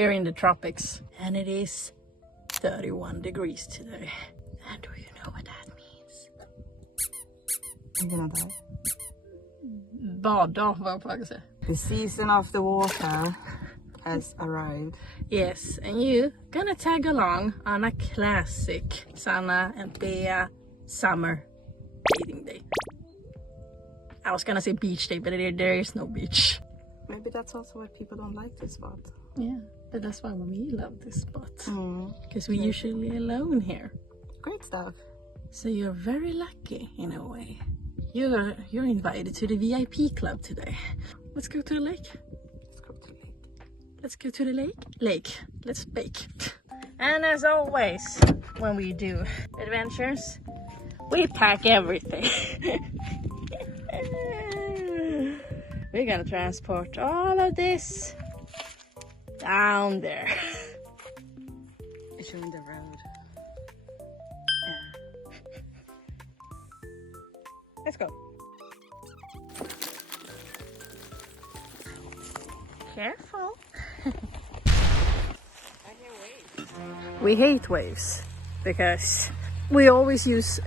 We're in the tropics and it is 31 degrees today. And do you know what that means? You're gonna die. Bada, vad jag på att säga. The season of the water has arrived. Yes, and you gonna tag along on a classic Sanna and Bea summer bathing day. I was gonna say beach day, but there is no beach. Maybe that's also why people don't like this spot. Yeah, but that's why we love this spot. Because we're Yeah. usually alone here. Great stuff. So you're very lucky in a way. You're invited to the VIP club today. Let's go to the lake. Let's go to the lake. Let's go to the lake. Let's bake. And as always, when we do adventures, we pack everything. We're gonna transport all of this down there. It's showing the road. Yeah. Let's go. Careful. We hate waves because we always use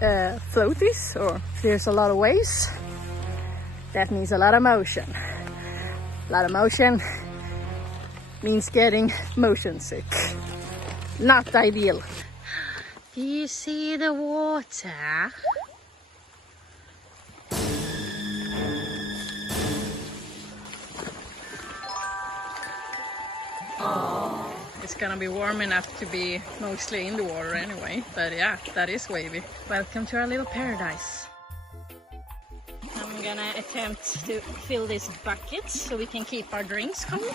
floaties, or if there's a lot of waves, that means a lot of motion. A lot of motion means getting motion sick. Not ideal. Do you see the water? It's gonna be warm enough to be mostly in the water anyway, but yeah, that is wavy. Welcome to our little paradise. I'm gonna attempt to fill this bucket so we can keep our drinks cold.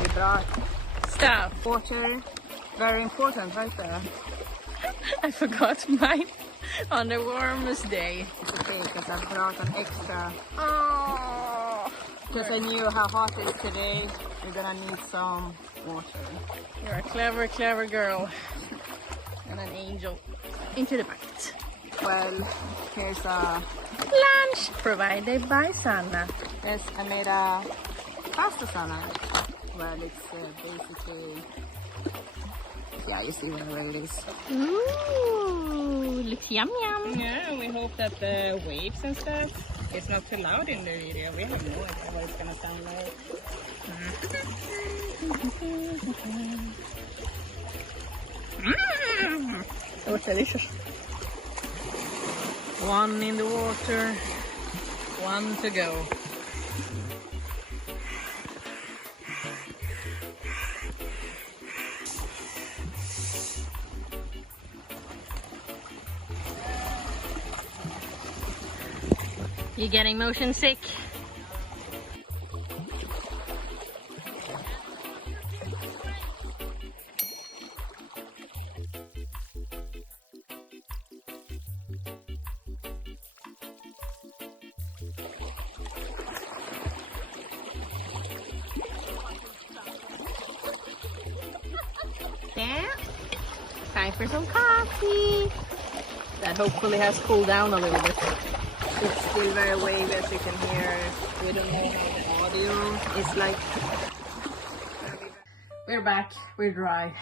We brought Stuff. water. Very important right there. I forgot mine on the warmest day. It's okay because I brought an extra. Oh, Because I knew how hot it is today. We're gonna need some water. you're a clever, clever girl. And an angel. Into the bucket. Well, here's a. Lunch provided by Sanna. Yes, I made a pasta salad. Well, it's basically. Yeah, you see whatever it is. Ooh, looks yum yum. Yeah, we hope that the waves and stuff is not too loud in the video. We have no idea what it's gonna sound like. That was delicious. One in the water, one to go. You getting motion sick? Yeah. Time for some coffee. That hopefully has cooled down a little bit. It's still very wavy, as you can hear. We don't know how the audio is like. We're back, we're dry.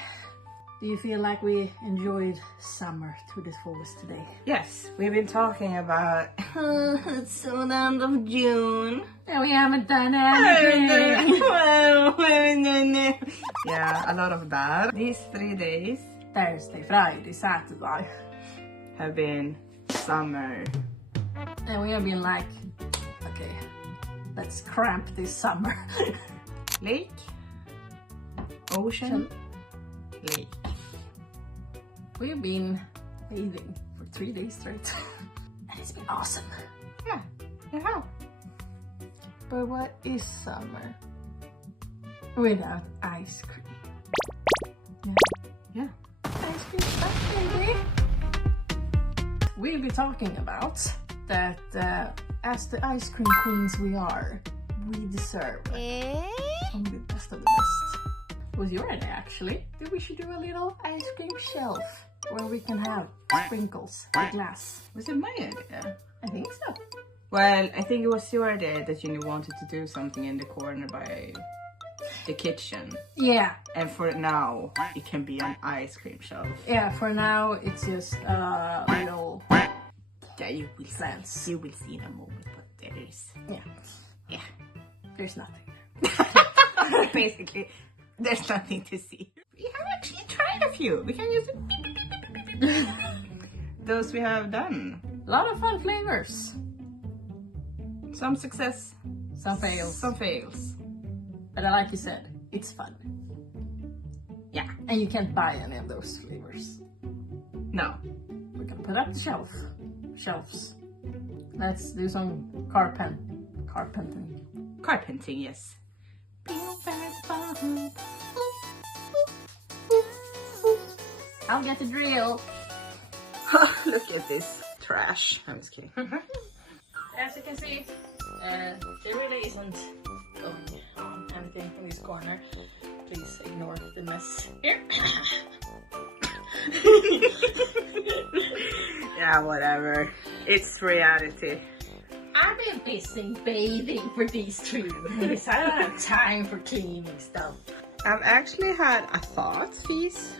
Do you feel like we enjoyed summer to the fullest today? Yes, we've been talking about it's so the end of June. Yeah, we haven't done anything. Yeah, a lot of that. These 3 days Thursday, Friday, Saturday. have been summer. And we have been like, okay, let's cramp this summer. Lake, ocean, lake. We've been bathing for 3 days straight. And it's been awesome. Yeah, you have. But what is summer without ice cream? Yeah. Ice cream stuff, baby. We'll be talking about that as the ice cream queens we are, we deserve from the best of the best. It was your idea actually that we should do a little ice cream shelf where we can have sprinkles, the glass. Was it my idea? I think so. Well, I think it was your idea that you wanted to do something in the corner by the kitchen. Yeah. And for now, it can be an ice cream shelf. Yeah, for now it's just little Yeah, you will plants. See. You will see in a moment, but there is. Yeah. There's nothing. Basically, there's nothing to see. We have actually tried a few. We can use it. Those we have done. A lot of fun flavors. Some success. Some fails. Some fails. But like you said, it's fun. Yeah. And you can't buy any of those flavors. No. We can put up the shelves. Let's do some carpenting. Carpenting, yes. I'll get the drill. Look at this trash. I'm just kidding. As you can see, there really isn't going on anything in this corner. Please ignore the mess here. Yeah, whatever. It's reality. I've been busy bathing for these 3 weeks. I don't have time for cleaning stuff. I've actually had a thought, Fees.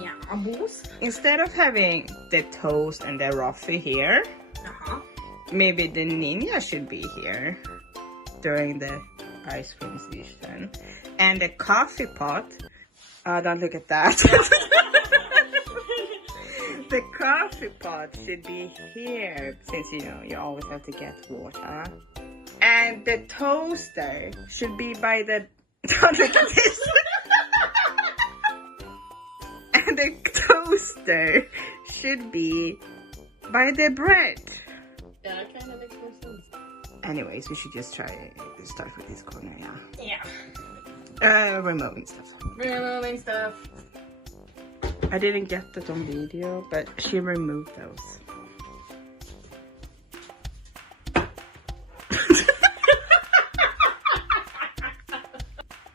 Yeah, a boost. Instead of having the toast and the roffy here, maybe the Ninja should be here during the ice cream season. And the coffee pot. Don't look at that. The coffee pot should be here, since you always have to get water. And the toaster should be by the... Don't look at this. And the toaster should be by the bread. Yeah, that kind of makes more sense. Anyways, we should just try to start with this corner, Yeah. Removing stuff. Removing stuff. I didn't get that on video, but she removed those.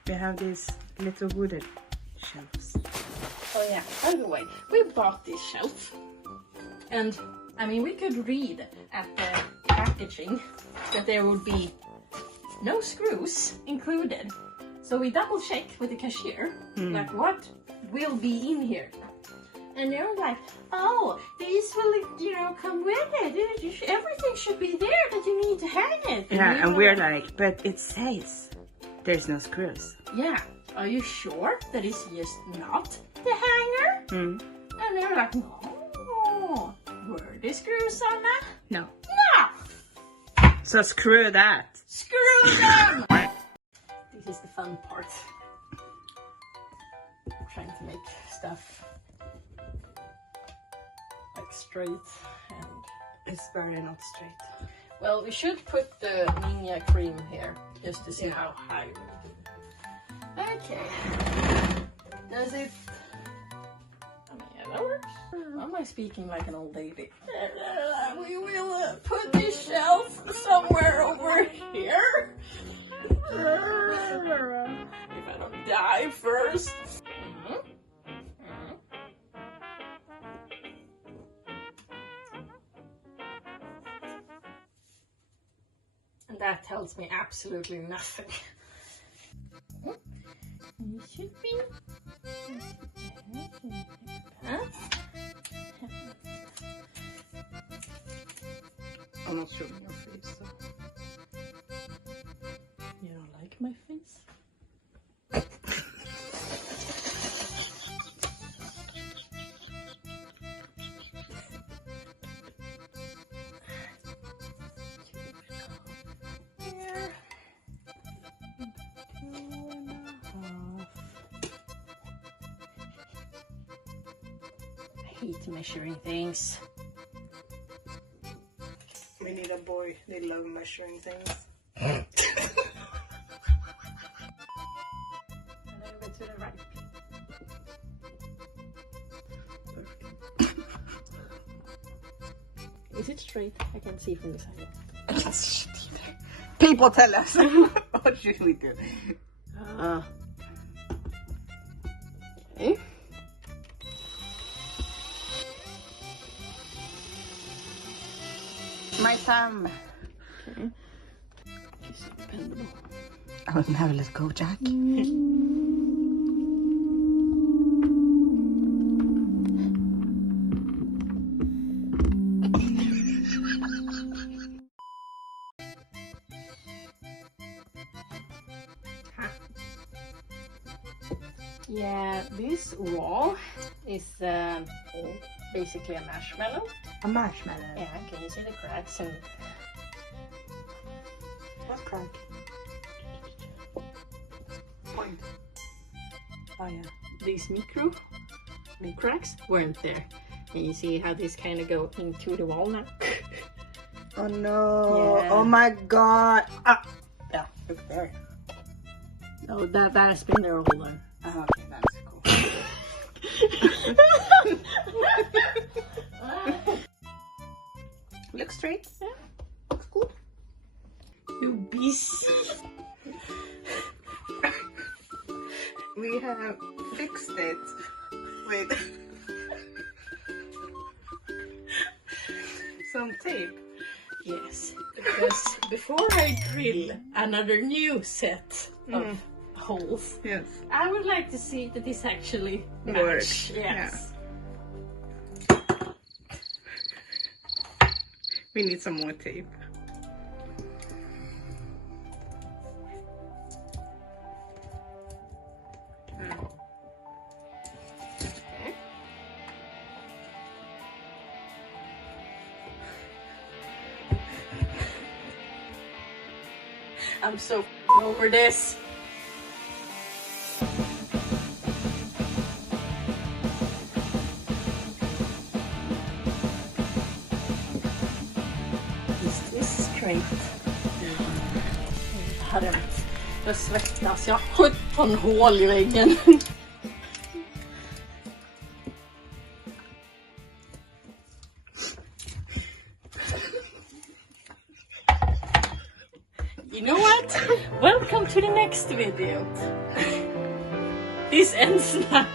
We have these little wooden shelves. Oh yeah, by the way, we bought this shelf. And, I mean, we could read at the packaging that there would be no screws included. So we double checked with the cashier, like what will be in here. And they were like, oh, these will, come with it. Everything should be there that you need to hang it. Yeah, and we're like, but it says there's no screws. Yeah, are you sure that it's just not the hanger? And they were like, no. Were the screws on that? No. No! So screw that. Screw them! This is the fun part. Trying to make stuff like straight, and It's very not straight. well, we should put the Ninja Cream here just to see how high we do. Okay. Does it? I mean, yeah, that works. Why am I speaking like an old lady? We will put this shelf somewhere over here. If I don't die first. And that tells me absolutely nothing. You should be. I'm not showing your face, so. You don't like my face? Here. 2.5. I hate measuring things. We need a boy. They love measuring things. A little bit to the right. Is it straight? I can see from the side. People tell us. What should we do? Okay. my thumb. Okay. She's so dependable. I'll never let go, Jack. Yeah, this wall is basically a marshmallow. A marshmallow. Yeah, can you see the cracks? And What crack? Point. Oh yeah. these micro cracks weren't there. And you see how these kind of go into the wall now. Oh no! Yeah. Oh my god! Ah, yeah, look there. Oh, that has been there all along. Oh, okay, that's cool. Look straight. Yeah. Looks cool. You busy. We have fixed it with some tape. Yes, because before I drill another new set of holes, Yes. I would like to see that this actually match. Works. Yes. We need some more tape. I'm so over this. Is this straight? Jag svettas, jag har 17 hål i väggen. You know what? Welcome to the next video. This ends now.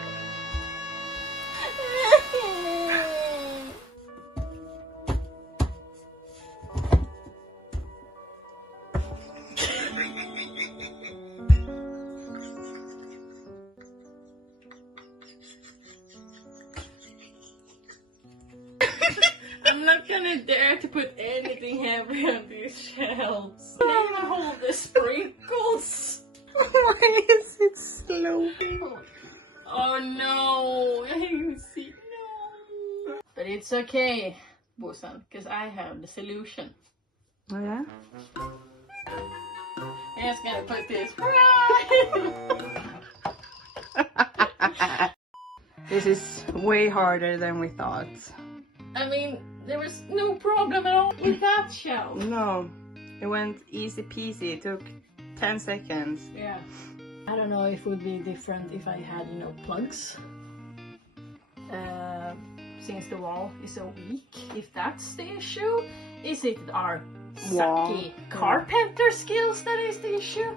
I'm not gonna dare to put anything heavy on these shelves. I'm gonna hold the sprinkles. Why is it sloping? Oh no, I see, no. But it's okay, Bosan, because I have the solution. Oh yeah? I'm just gonna put this right. This is way harder than we thought. I mean, there was no problem at all with that shelf. No, it went easy peasy. It took 10 seconds. Yeah. I don't know if it would be different if I had, you know, plugs. Since the wall is so weak. If that's the issue, is it our sucky carpenter skills that is the issue?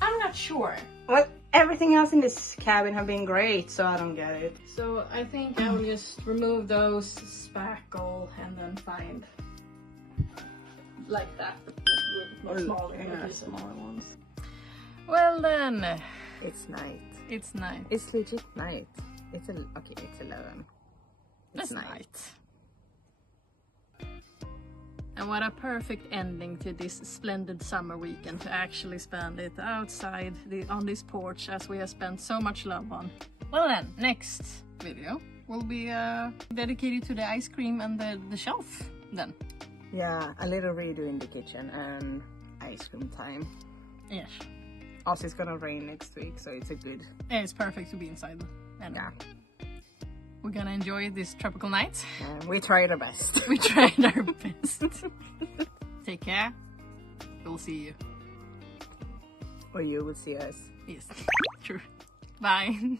I'm not sure. Well, everything else in this cabin have been great, so I don't get it. So I think I will just remove those, spackle, and then find like that. Not smaller, Yeah, but smaller ones. well then, It's night. it's night. It's legit night. It's okay. It's 11. It's night. And what a perfect ending to this splendid summer weekend, to actually spend it outside on this porch as we have spent so much love on. Well then, next video will be dedicated to the ice cream and the shelf then. Yeah, a little redo in the kitchen and ice cream time. Yes. Also, it's gonna rain next week, so it's a good. Yeah, it's perfect to be inside. And Yeah. we're gonna enjoy this tropical night. We tried our best. We tried our best. Take care. We'll see you. Or you will see us. Yes, true. Bye.